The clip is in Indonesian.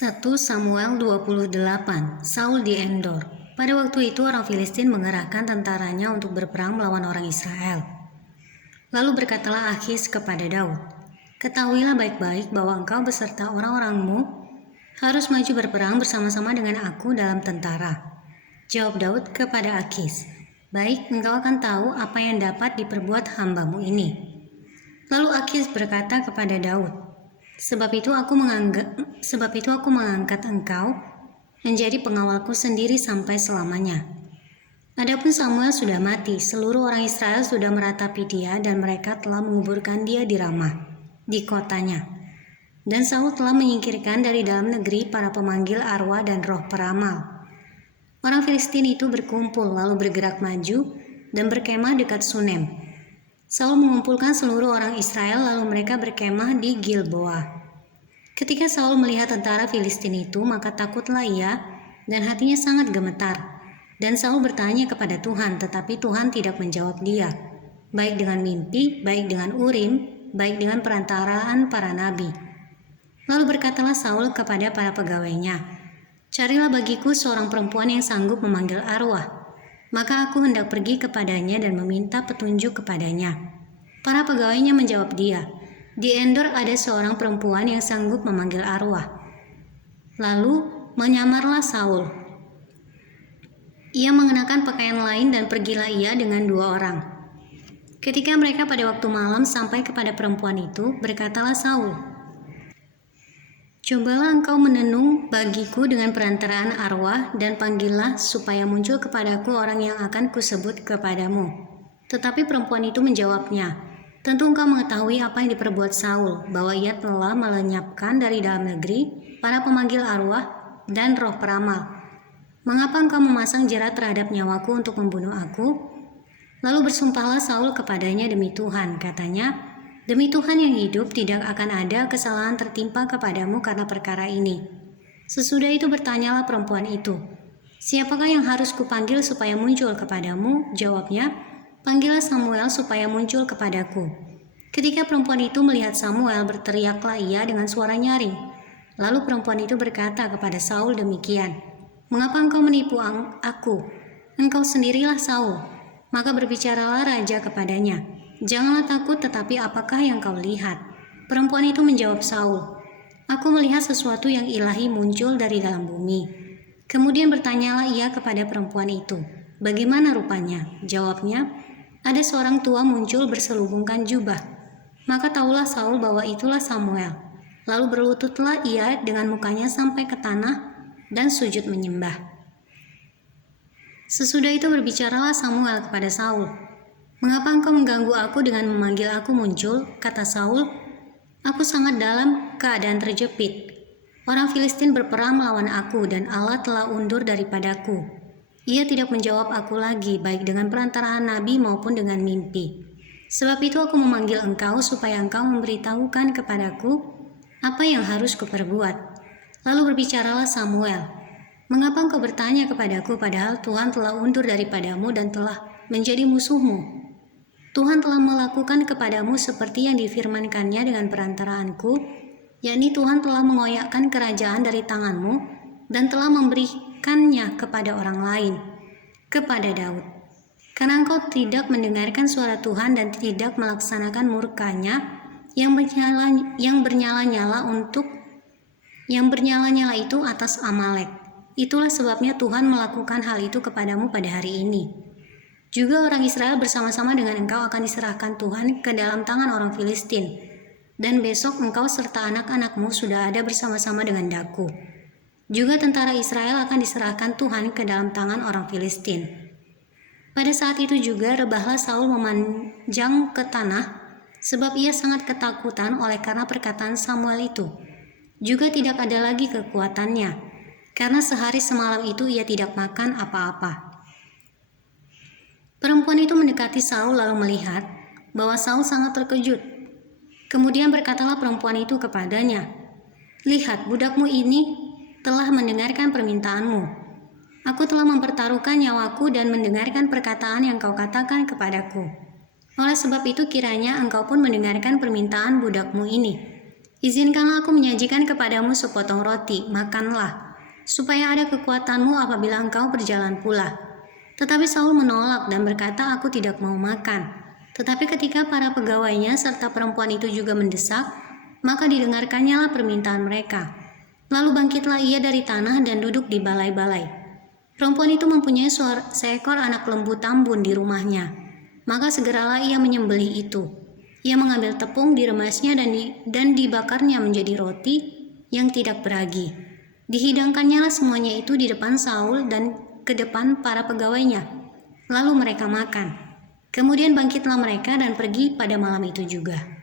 1 Samuel 28. Saul di Endor. Pada waktu itu orang Filistin mengerahkan tentaranya untuk berperang melawan orang Israel. Lalu berkatalah Akhis kepada Daud, "Ketahuilah baik-baik bahwa engkau beserta orang-orangmu harus maju berperang bersama-sama dengan aku dalam tentara." Jawab Daud kepada Akhis, "Baik, engkau akan tahu apa yang dapat diperbuat hambamu ini." Lalu Akhis berkata kepada Daud, Sebab itu aku mengangkat engkau menjadi pengawalku sendiri sampai selamanya. Adapun Samuel sudah mati, seluruh orang Israel sudah meratapi dia dan mereka telah menguburkan dia di Ramah, di kotanya. Dan Saul telah menyingkirkan dari dalam negeri para pemanggil arwah dan roh peramal. Orang Filistin itu berkumpul lalu bergerak maju dan berkemah dekat Sunem. Saul mengumpulkan seluruh orang Israel lalu mereka berkemah di Gilboa. Ketika Saul melihat tentara Filistin itu, maka takutlah ia dan hatinya sangat gemetar. Dan Saul bertanya kepada Tuhan, tetapi Tuhan tidak menjawab dia, baik dengan mimpi, baik dengan Urim, baik dengan perantaraan para nabi. Lalu berkatalah Saul kepada para pegawainya, "Carilah bagiku seorang perempuan yang sanggup memanggil arwah. Maka aku hendak pergi kepadanya dan meminta petunjuk kepadanya." Para pegawainya menjawab dia, "Di Endor ada seorang perempuan yang sanggup memanggil arwah." Lalu menyamarlah Saul. Ia mengenakan pakaian lain dan pergilah ia dengan 2 orang. Ketika mereka pada waktu malam sampai kepada perempuan itu, berkatalah Saul, "Cobalah engkau menenung bagiku dengan perantaraan arwah dan panggillah supaya muncul kepadaku orang yang akan kusebut kepadamu." Tetapi perempuan itu menjawabnya, "Tentu engkau mengetahui apa yang diperbuat Saul, bahwa ia telah melenyapkan dari dalam negeri para pemanggil arwah dan roh peramal. Mengapa engkau memasang jerat terhadap nyawaku untuk membunuh aku?" Lalu bersumpahlah Saul kepadanya demi Tuhan, katanya, "Demi Tuhan yang hidup, tidak akan ada kesalahan tertimpa kepadamu karena perkara ini." Sesudah itu bertanyalah perempuan itu, "Siapakah yang harus kupanggil supaya muncul kepadamu?" Jawabnya, "Panggillah Samuel supaya muncul kepadaku." Ketika perempuan itu melihat Samuel, berteriaklah ia dengan suara nyaring. Lalu perempuan itu berkata kepada Saul demikian, "Mengapa engkau menipu aku? Engkau sendirilah Saul." Maka berbicaralah raja kepadanya, "Janganlah takut, tetapi apakah yang kau lihat?" Perempuan itu menjawab Saul, "Aku melihat sesuatu yang ilahi muncul dari dalam bumi." Kemudian bertanyalah ia kepada perempuan itu, "Bagaimana rupanya?" Jawabnya, "Ada seorang tua muncul berselubungkan jubah." Maka tahulah Saul bahwa itulah Samuel. Lalu berlututlah ia dengan mukanya sampai ke tanah dan sujud menyembah. Sesudah itu berbicaralah Samuel kepada Saul, "Mengapa engkau mengganggu aku dengan memanggil aku muncul?" Kata Saul, "Aku sangat dalam keadaan terjepit. Orang Filistin berperang melawan aku dan Allah telah undur daripadaku. Ia tidak menjawab aku lagi, baik dengan perantaraan nabi maupun dengan mimpi. Sebab itu aku memanggil engkau supaya engkau memberitahukan kepadaku apa yang harus kuperbuat." Lalu berbicaralah Samuel, "Mengapa engkau bertanya kepadaku padahal Tuhan telah undur daripadamu dan telah menjadi musuhmu? Tuhan telah melakukan kepadamu seperti yang difirmankannya dengan perantaraanku, yakni Tuhan telah mengoyakkan kerajaan dari tanganmu dan telah memberikannya kepada orang lain, kepada Daud. Karena engkau tidak mendengarkan suara Tuhan dan tidak melaksanakan murkanya yang bernyala-nyala itu atas Amalek. Itulah sebabnya Tuhan melakukan hal itu kepadamu pada hari ini. Juga orang Israel bersama-sama dengan engkau akan diserahkan Tuhan ke dalam tangan orang Filistin. Dan besok engkau serta anak-anakmu sudah ada bersama-sama dengan daku. Juga tentara Israel akan diserahkan Tuhan ke dalam tangan orang Filistin." Pada saat itu juga rebahlah Saul memanjang ke tanah, sebab ia sangat ketakutan oleh karena perkataan Samuel itu. Juga tidak ada lagi kekuatannya, karena sehari semalam itu ia tidak makan apa-apa. Perempuan itu mendekati Saul lalu melihat bahwa Saul sangat terkejut. Kemudian berkatalah perempuan itu kepadanya, "Lihat, budakmu ini telah mendengarkan permintaanmu. Aku telah mempertaruhkan nyawaku dan mendengarkan perkataan yang kau katakan kepadaku. Oleh sebab itu kiranya engkau pun mendengarkan permintaan budakmu ini. Izinkanlah aku menyajikan kepadamu sepotong roti, makanlah, supaya ada kekuatanmu apabila engkau berjalan pula. Tetapi Saul menolak dan berkata, aku tidak mau makan. Tetapi ketika para pegawainya serta perempuan itu juga mendesak, maka didengarkannyalah permintaan mereka. Lalu bangkitlah ia dari tanah dan duduk di balai-balai. Perempuan itu mempunyai seekor anak lembu tambun di rumahnya. Maka segeralah ia menyembelih itu. Ia mengambil tepung, diremasnya dan dibakarnya menjadi roti yang tidak beragi. Dihidangkannyalah semuanya itu di depan Saul dan ke depan para pegawainya. Lalu mereka makan. Kemudian bangkitlah mereka dan pergi pada malam itu juga.